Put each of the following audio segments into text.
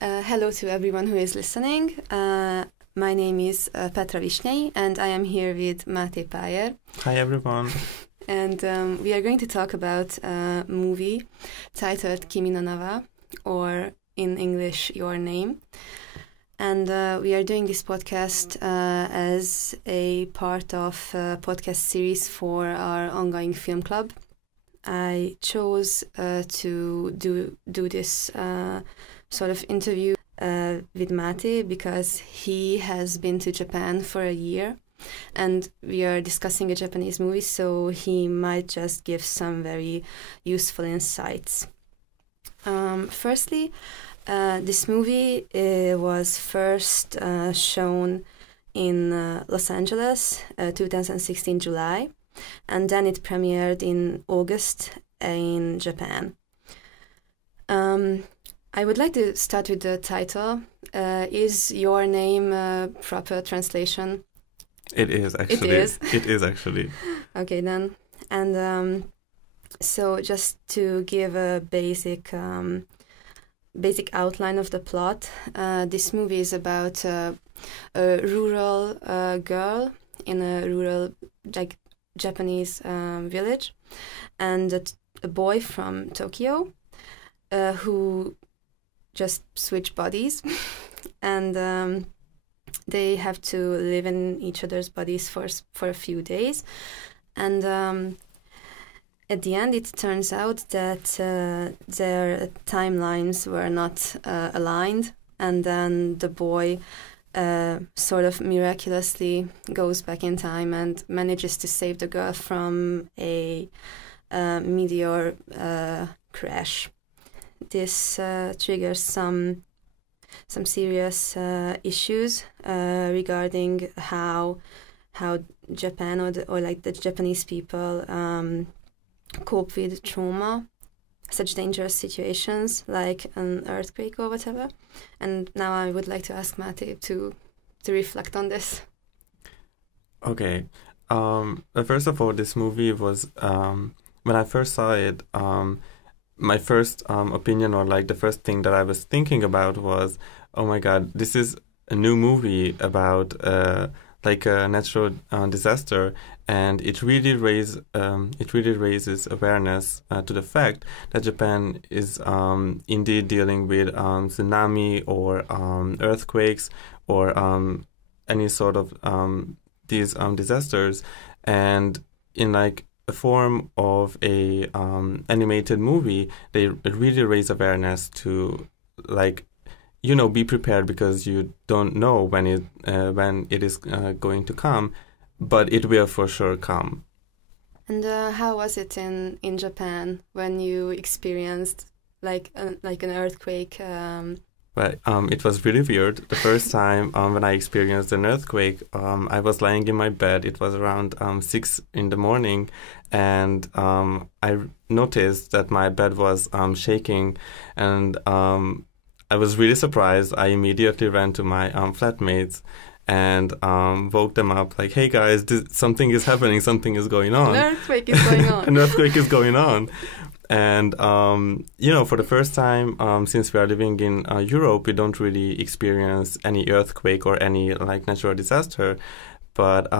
Hello to everyone who is listening. My name is Petra Visnyei, and I am here with Máté Pájer. Hi everyone. And we are going to talk about a movie titled Kimi, or in English, Your Name. And we are doing this podcast as a part of a podcast series for our ongoing film club. I chose to do this sort of interview with Máté because he has been to Japan for a year, and we are discussing a Japanese movie, so he might just give some very useful insights. Firstly, this movie was first shown in Los Angeles, 2016 July, and then it premiered in August in Japan. I would like to start with the title. Is Your Name a proper translation? It is actually. It is actually. Okay, then. And so just to give a basic outline of the plot, this movie is about a rural girl in a rural, Japanese village, and a boy from Tokyo who just switch bodies, and they have to live in each other's bodies for a few days, and at the end it turns out that their timelines were not aligned, and then the boy sort of miraculously goes back in time and manages to save the girl from a meteor crash. This triggers some serious issues regarding how Japan or the Japanese people cope with trauma, such dangerous situations like an earthquake or whatever. And now I would like to ask Máté to reflect on this. Okay. First of all, this movie was when I first saw it. My first opinion, or the first thing that I was thinking about was, oh my God, this is a new movie about a natural disaster, and it really raises awareness to the fact that Japan is indeed dealing with tsunami or earthquakes or any sort of these disasters, and in a form of a animated movie, they really raise awareness to be prepared, because you don't know when it is going to come, but it will for sure come. And how was it in Japan when you experienced an earthquake? But it was really weird. The first time when I experienced an earthquake, I was lying in my bed. It was around 6 in the morning, and I noticed that my bed was shaking, and I was really surprised. I immediately ran to my flatmates and woke them up, hey guys, something is happening, something is going on. An earthquake is going on. An earthquake is going on. And, for the first time, since we are living in Europe, we don't really experience any earthquake or any natural disaster. But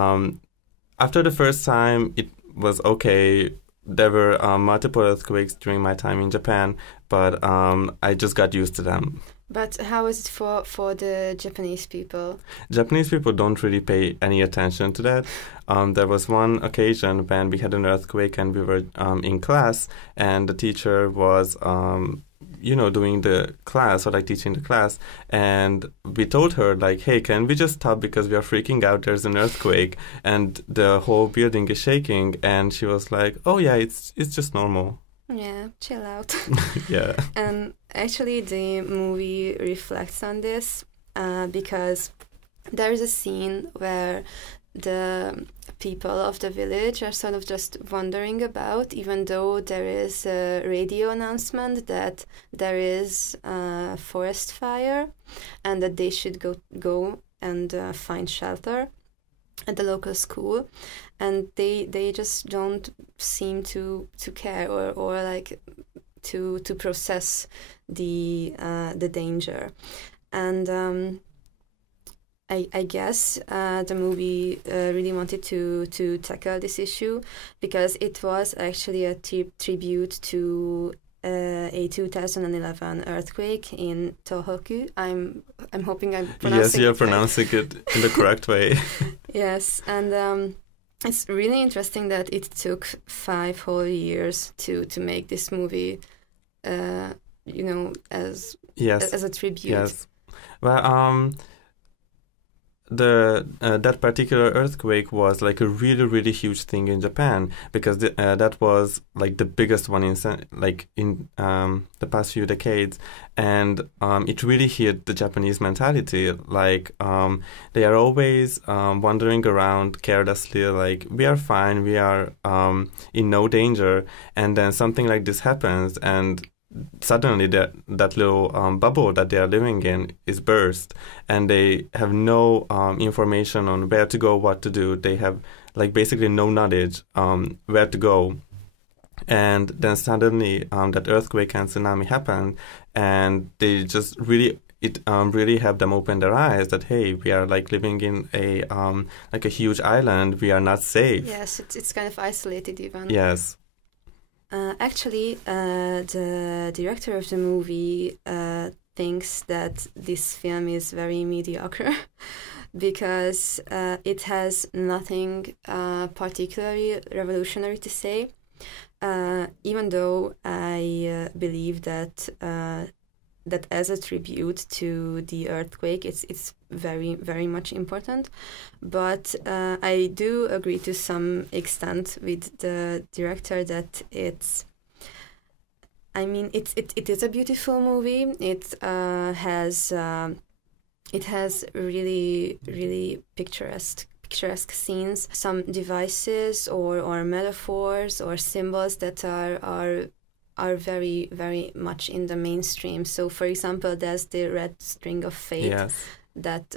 after the first time, it was okay. There were multiple earthquakes during my time in Japan, but I just got used to them. But how is it for the Japanese people? Japanese people don't really pay any attention to that. There was one occasion when we had an earthquake and we were in class, and the teacher was doing the class, or teaching the class, and we told her hey, can we just stop because we are freaking out, there's an earthquake and the whole building is shaking, and she was like, oh yeah, it's just normal. Yeah, chill out. Yeah. And actually the movie reflects on this because there is a scene where the people of the village are sort of just wandering about, even though there is a radio announcement that there is a forest fire and that they should go and find shelter at the local school, and they just don't seem to care or to process the danger. And I guess the movie really wanted to tackle this issue, because it was actually a tribute to a 2011 earthquake in Tohoku. I'm hoping I'm pronouncing Yes, you're it pronouncing it in the correct way. Yes, and it's really interesting that it took 5 whole years to make this movie, as a tribute. Yes. Well, that particular earthquake was like a really, really huge thing in Japan, because that was like the biggest one in the past few decades, and it really hit the Japanese mentality. Like they are always wandering around carelessly, like we are fine, we are in no danger, and then something like this happens, and suddenly that little bubble that they are living in is burst, and they have no information on where to go, what to do. They have like basically no knowledge where to go. And then suddenly that earthquake and tsunami happened, and they just really really helped them open their eyes that, hey, we are like living in a like a huge island, we are not safe. Yes, it's kind of isolated even. Yes. Actually, the director of the movie thinks that this film is very mediocre because it has nothing particularly revolutionary to say. Even though I believe that that as a tribute to the earthquake, it's very, very much important. But I do agree to some extent with the director that it is a beautiful movie. It has really, really picturesque scenes, some devices or metaphors or symbols that are very, very much in the mainstream. So, for example, there's the red string of fate. Yes. That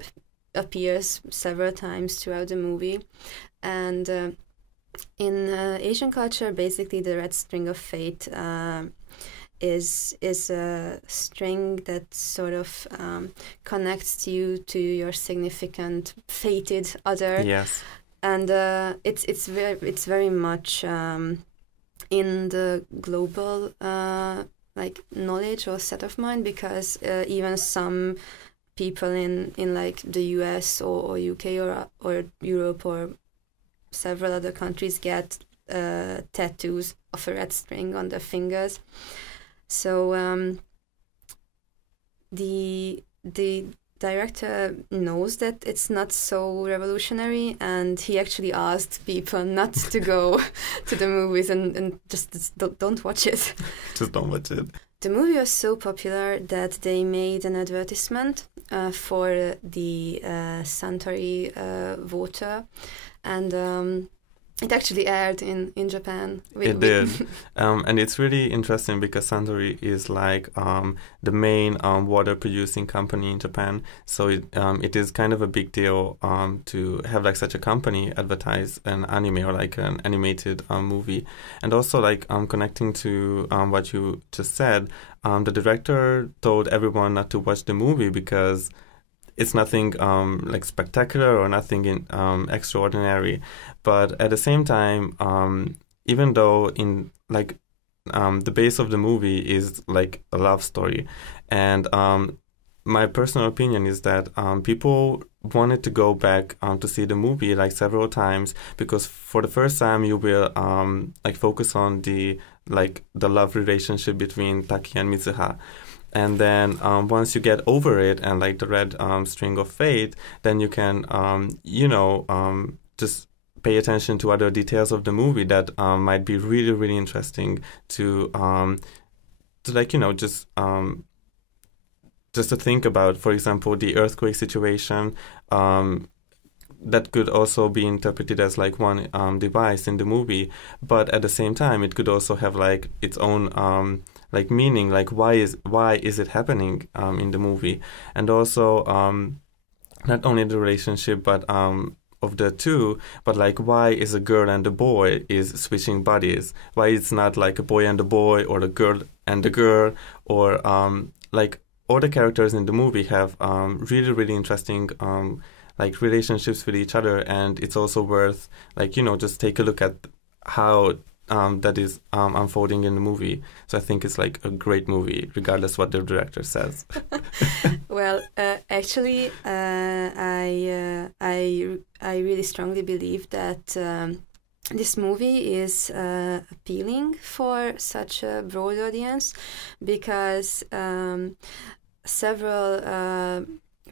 appears several times throughout the movie. And in Asian culture, basically the red string of fate is a string that sort of connects you to your significant fated other. Yes. And it's very much in the global knowledge or set of mind, because even some people in like the US or UK or Europe or several other countries get tattoos of a red string on their fingers. So the director knows that it's not so revolutionary, and he actually asked people not to go to the movies and just don't watch it. Just don't watch it. The movie was so popular that they made an advertisement for the Suntory water, and it actually aired in Japan. It did. And it's really interesting because Suntory is like the main water producing company in Japan. So it is kind of a big deal to have like such a company advertise an anime or like an animated movie. And also like connecting to what you just said, the director told everyone not to watch the movie because it's nothing like spectacular or nothing extraordinary, but at the same time, even though in like the base of the movie is like a love story, and my personal opinion is that people wanted to go back to see the movie like several times, because for the first time you will like focus on the love relationship between Taki and Mitsuha. And then once you get over it and like the red string of fate, then you can, just pay attention to other details of the movie that might be really, really interesting to just to think about. For example, the earthquake situation. That could also be interpreted as like one device in the movie, but at the same time, it could also have like its own like meaning, like why is it happening in the movie, and also not only the relationship, but of the two, but like why is a girl and a boy is switching bodies? Why it's not like a boy and a boy or a girl and a girl, or like all the characters in the movie have really, really interesting like relationships with each other, and it's also worth like, you know, just take a look at how that is unfolding in the movie. So I think it's like a great movie, regardless what the director says. Well, actually, I really strongly believe that this movie is appealing for such a broad audience, because several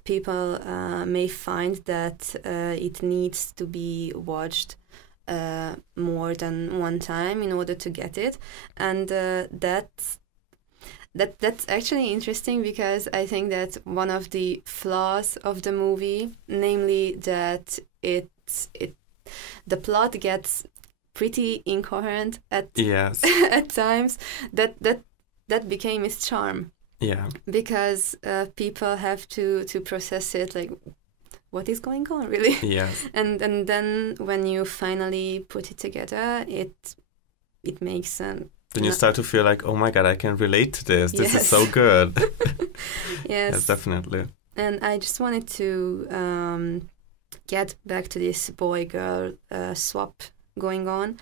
people may find that it needs to be watched more than one time in order to get it, and that's actually interesting, because I think that one of the flaws of the movie, namely that the plot gets pretty incoherent at Yes. at times, that became its charm. Yeah. Because people have to process it, like, what is going on, really? Yes. And then when you finally put it together, it makes Then you start to feel like, oh my God, I can relate to this. This Yes. is so good. Yes, definitely. And I just wanted to get back to this boy-girl swap going on.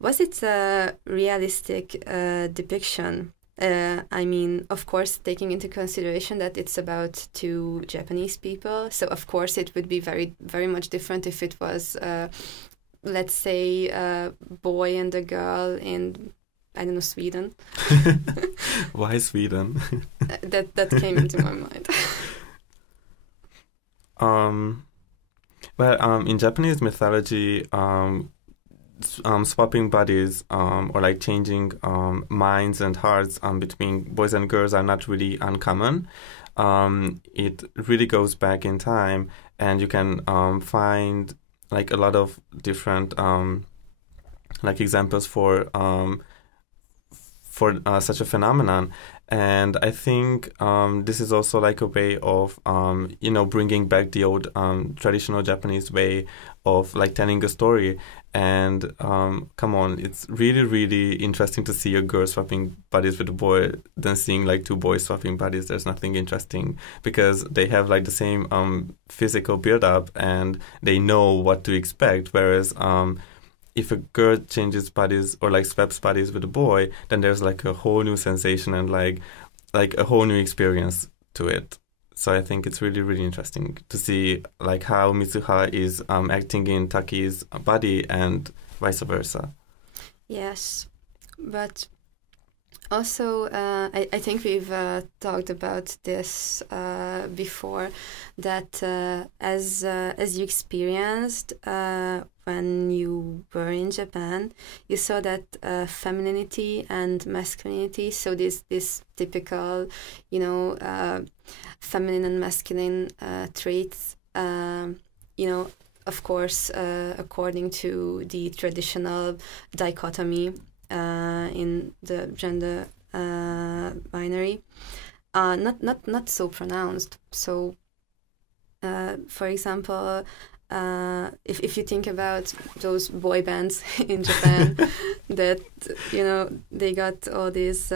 Was it a realistic depiction? I mean, of course, taking into consideration that it's about two Japanese people, so of course it would be very, very much different if it was, let's say, a boy and a girl in, I don't know, Sweden. Why Sweden? that came into my mind. Well, in Japanese mythology, swapping bodies or like changing minds and hearts between boys and girls are not really uncommon. It really goes back in time, and you can find like a lot of different like examples for such a phenomenon. And I think this is also like a way of, you know, bringing back the old traditional Japanese way of like telling a story. And come on, it's really, really interesting to see a girl swapping bodies with a boy than seeing like two boys swapping bodies. There's nothing interesting, because they have like the same physical build-up and they know what to expect. Whereas if a girl changes bodies or like swaps bodies with a boy, then there's like a whole new sensation and like a whole new experience to it. So I think it's really, really interesting to see like how Mitsuha is acting in Taki's body and vice versa. Yes, but also I think we've talked about this before, that as you experienced when you were in Japan, you saw that femininity and masculinity, so this typical, you know, feminine and masculine traits, you know, of course, according to the traditional dichotomy in the gender binary, not so pronounced. So, for example, if you think about those boy bands in Japan, that, you know, they got all these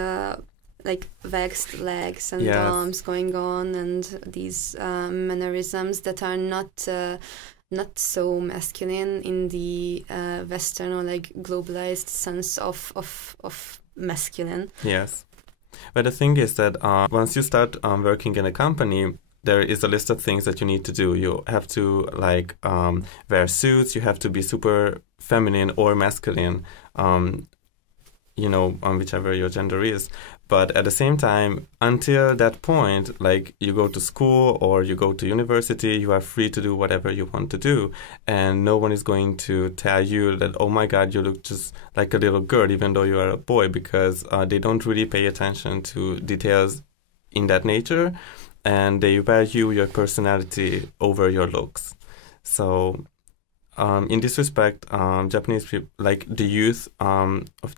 like waxed legs and Yes. arms going on, and these mannerisms that are not so masculine in the Western or like globalized sense of masculine. Yes. But the thing is that once you start working in a company, there is a list of things that you need to do. You have to like wear suits. You have to be super feminine or masculine, you know, whichever your gender is. But at the same time, until that point, like you go to school or you go to university, you are free to do whatever you want to do. And no one is going to tell you that, oh my God, you look just like a little girl, even though you are a boy, because they don't really pay attention to details in that nature. And they value your personality over your looks. So in this respect, Japanese people, like the youth of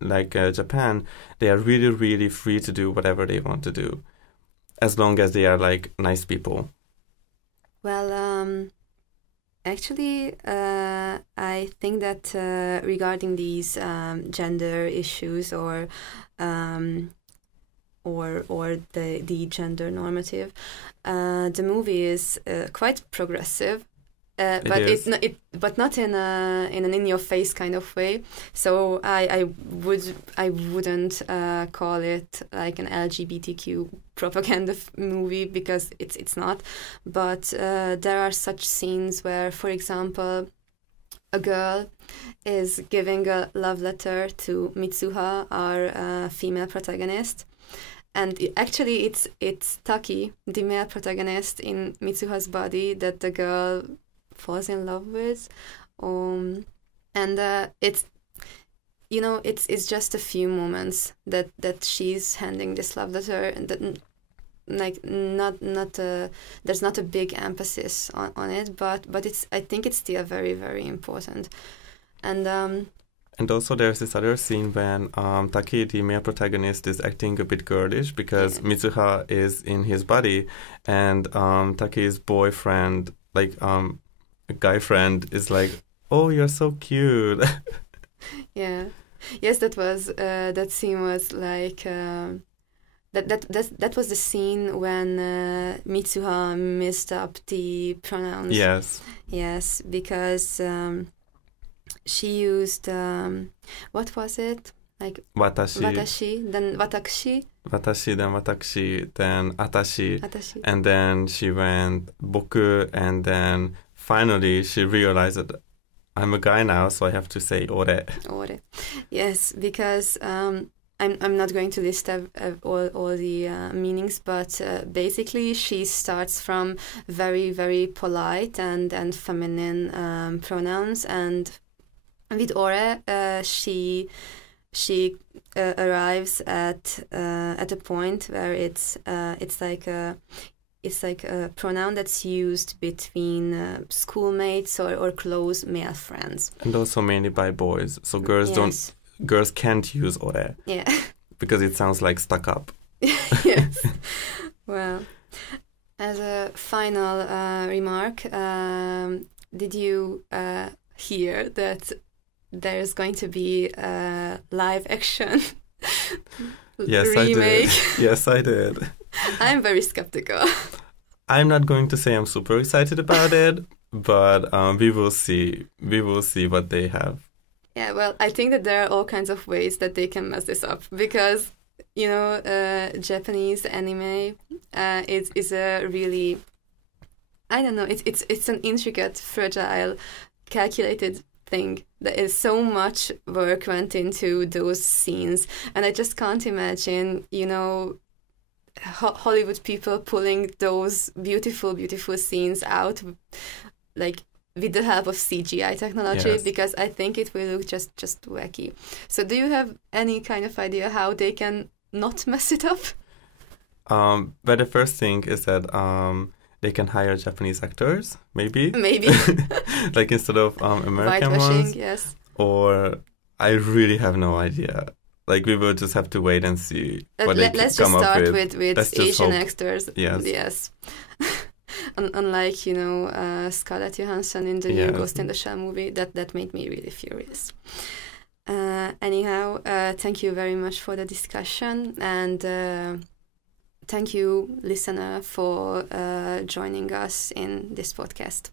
like Japan, they are really, really free to do whatever they want to do, as long as they are like nice people. Well, actually, I think that regarding these gender issues or the gender normative, the movie is quite progressive. But not in an in-your-face kind of way. So I wouldn't call it like an LGBTQ propaganda movie, because it's not. But there are such scenes where, for example, a girl is giving a love letter to Mitsuha, our female protagonist. And actually, it's Taki, the male protagonist in Mitsuha's body, that the girl falls in love with, and it's it's just a few moments that she's handing this love letter, and that like not there's not a big emphasis on it, but I think it's still very, very important. And also there's this other scene when Taki, the male protagonist, is acting a bit girlish because Mitsuha is in his body, and Taki's boyfriend, like a guy friend, is like, "Oh, you're so cute." Yeah. Yes, that scene was like that was the scene when Mitsuha messed up the pronouns. Yes, because she used what was it? Like watashi, then watakushi. Watashi, then watakushi, then atashi. And then she went boku, and then finally she realized that I'm a guy now, so I have to say ore. Ore. Yes, because I'm not going to list all the meanings, but basically she starts from very, very polite and feminine pronouns, and with ore she arrives at a point where it's like a pronoun that's used between schoolmates or close male friends, and also mainly by boys. So girls can't use ore. Yeah. Because it sounds like stuck up. Yes. Well, as a final remark, did you hear that there's going to be a live action remake? I did. Yes, I did. I'm very skeptical. I'm not going to say I'm super excited about it, but we will see. We will see what they have. Yeah, well, I think that there are all kinds of ways that they can mess this up, because, Japanese anime is a really, I don't know, it's an intricate, fragile, calculated thing. There is so much work went into those scenes, and I just can't imagine, Hollywood people pulling those beautiful, beautiful scenes out, like, with the help of CGI technology, yes. Because I think it will look just wacky. So do you have any kind of idea how they can not mess it up? But the first thing is that they can hire Japanese actors, maybe. Like instead of American ones. Yes. Or I really have no idea. Like we will just have to wait and see what they come up with. Let's just start with Asian actors. Yes. Unlike, Scarlett Johansson in the new Ghost in the Shell movie, that made me really furious. Anyhow, thank you very much for the discussion, and thank you, listener, for joining us in this podcast.